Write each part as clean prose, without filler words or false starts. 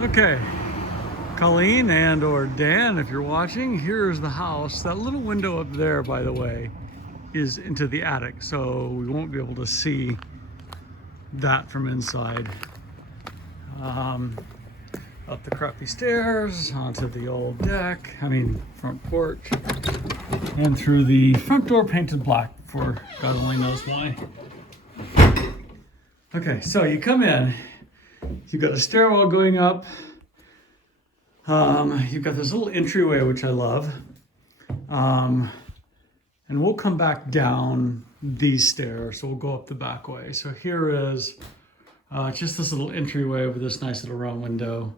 Okay, Colleen and or Dan, if you're watching, here's the house. That little window up there, by the way, is into the attic, so we won't be able to see that from inside. Up the crappy stairs, onto the old deck, front porch, and through the front door painted black for God only knows why. Okay, so you come in, you've got a stairwell going up. You've got this little entryway, which I love. And we'll come back down these stairs, so we'll go up the back way. So here is just this little entryway with this nice little round window.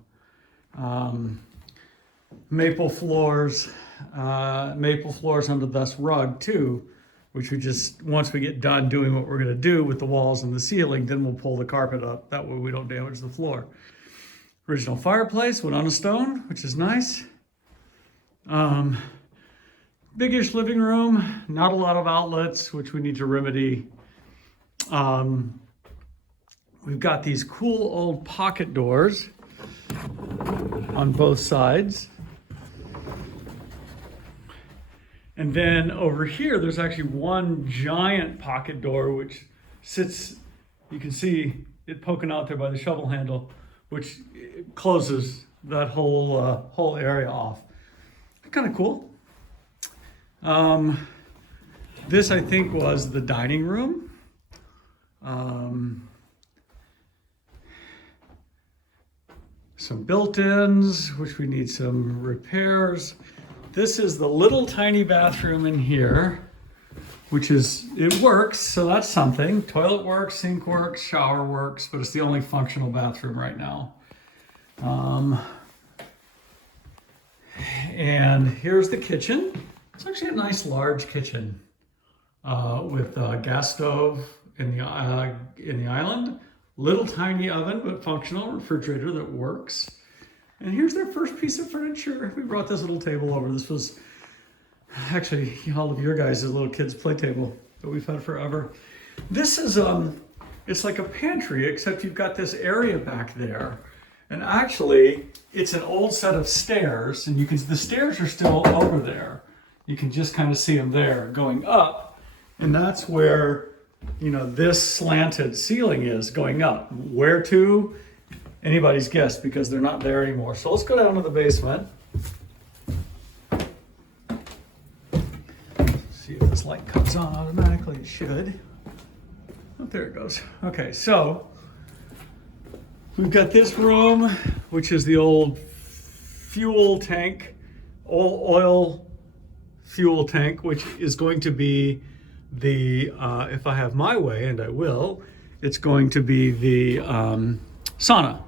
Maple floors under this rug too, which we just, once we get done doing what we're gonna do with the walls and the ceiling, then we'll pull the carpet up. That way we don't damage the floor. Original fireplace, wood on a stone, which is nice. Biggish living room, not a lot of outlets, which we need to remedy. We've got these cool old pocket doors on both sides. And then over here, there's actually one giant pocket door, which sits, you can see it poking out there by the shovel handle, which closes that whole area off. Kind of cool. This, I think, was the dining room. Some built-ins, which we need some repairs. This is the little tiny bathroom in here, it works, so that's something. Toilet works, sink works, shower works, but it's the only functional bathroom right now. And here's the kitchen. It's actually a nice large kitchen with a gas stove in the island, little tiny oven, but functional, refrigerator that works. And here's their first piece of furniture. We brought this little table over. This was actually all of your guys' little kids' play table that we've had forever. This is, it's like a pantry, except you've got this area back there. And actually, it's an old set of stairs, and the stairs are still over there. You can just kind of see them there going up. And that's where, this slanted ceiling is going up. Where to? Anybody's guess, because they're not there anymore. So let's go down to the basement. See if this light comes on automatically. It should. Oh, there it goes. Okay, so we've got this room, which is the old fuel tank, oil fuel tank, which is going to be the, if I have my way, and I will, it's going to be the sauna.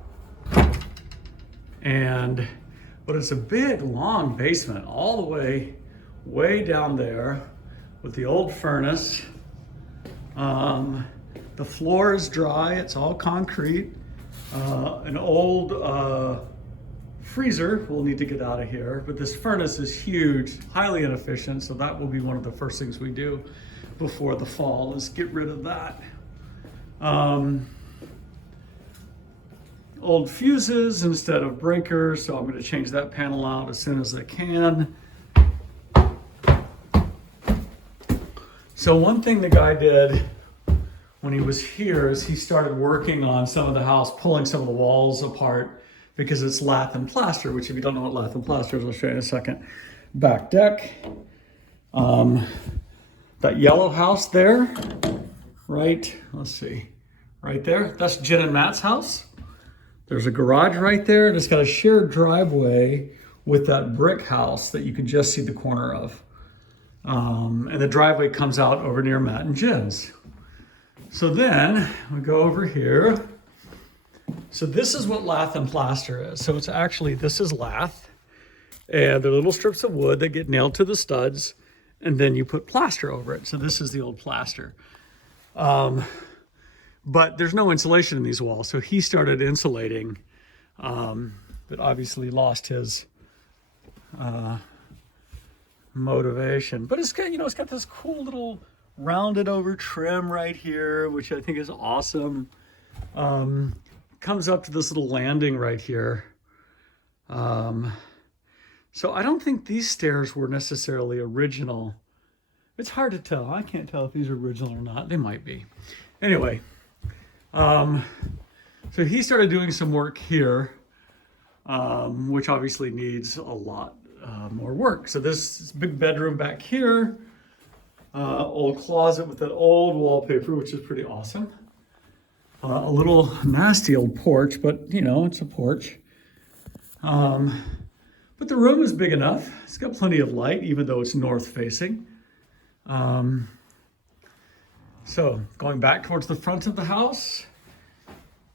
But it's a big, long basement all the way down there with the old furnace. The floor is dry, it's all concrete. An old freezer we'll need to get out of here, but this furnace is huge, highly inefficient, so that will be one of the first things we do before the fall, is get rid of that. Old fuses instead of breakers, so I'm going to change that panel out as soon as I can. So one thing the guy did when he was here is he started working on some of the house, pulling some of the walls apart because it's lath and plaster, which if you don't know what lath and plaster is, I'll show you in a second. Back deck. That yellow house there, right, let's see, right there, that's Jen and Matt's house. There's a garage right there, and it's got a shared driveway with that brick house that you can just see the corner of. And the driveway comes out over near Matt and Jen's. So then we go over here. So this is what lath and plaster is. So it's actually, this is lath, and they're little strips of wood that get nailed to the studs, and then you put plaster over it. So this is the old plaster. But there's no insulation in these walls, so he started insulating, but obviously lost his motivation. But it's got, it's got this cool little rounded over trim right here, which I think is awesome. Comes up to this little landing right here, So I don't think these stairs were necessarily original. It's hard to tell. I can't tell if these are original or not. They might be. Anyway, so he started doing some work here, which obviously needs a lot more work. So this big bedroom back here, old closet with that old wallpaper, which is pretty awesome. A little nasty old porch, but you know, it's a porch. But the room is big enough. It's got plenty of light, even though it's north facing. So going back towards the front of the house,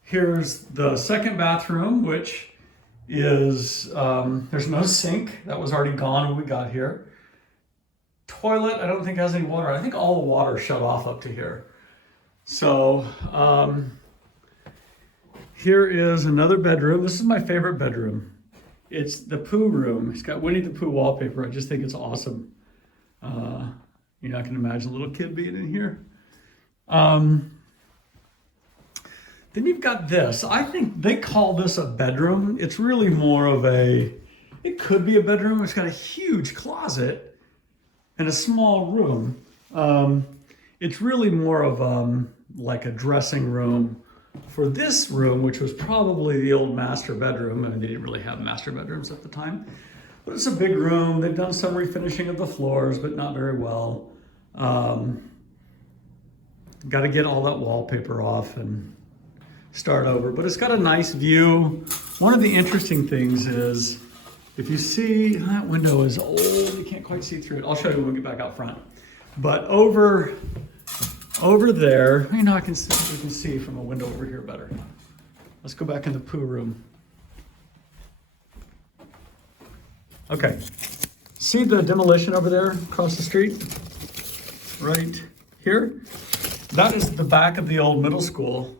here's the second bathroom, which is, there's no sink. That was already gone when we got here. Toilet, I don't think has any water. I think all the water shut off up to here. So here is another bedroom. This is my favorite bedroom. It's the Poo Room. It's got Winnie the Pooh wallpaper. I just think it's awesome. You know, I can imagine a little kid being in here. Then you've got this. I think they call this a bedroom. It's really more of it could be a bedroom. It's got a huge closet and a small room. It's really more of like a dressing room for this room, which was probably the old master bedroom. I mean, they didn't really have master bedrooms at the time, but it's a big room. They've done some refinishing of the floors, but not very well. Got to get all that wallpaper off and start over, but it's got a nice view. One of the interesting things is, if you see, that window is old, you can't quite see through it. I'll show you when we get back out front. But over there, you know, we can see from a window over here better. Let's go back in the Poo Room. Okay, see the demolition over there across the street? Right here? That is the back of the old middle school.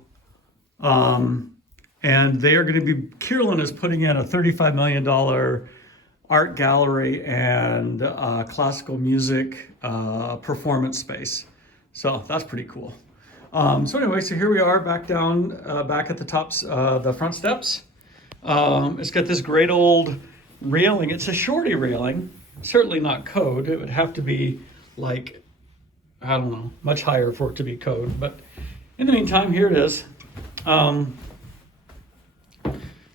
And they are going to be, Kierland is putting in a $35 million art gallery and classical music performance space. So that's pretty cool. So anyway, so here we are back down, back at the tops, the front steps. It's got this great old railing. It's a shorty railing, certainly not code. It would have to be like, I don't know, much higher for it to be code. But in the meantime, here it is. And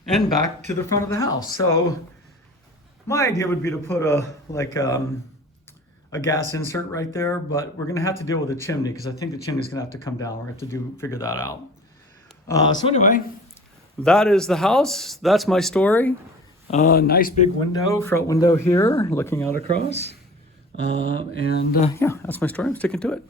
back to the front of the house. So my idea would be to put a gas insert right there, but we're gonna have to deal with a chimney because I think the chimney's gonna have to come down. We're gonna have to figure that out. So anyway, that is the house. That's my story. Nice big window, front window here, looking out across. Yeah, that's my story. I'm sticking to it.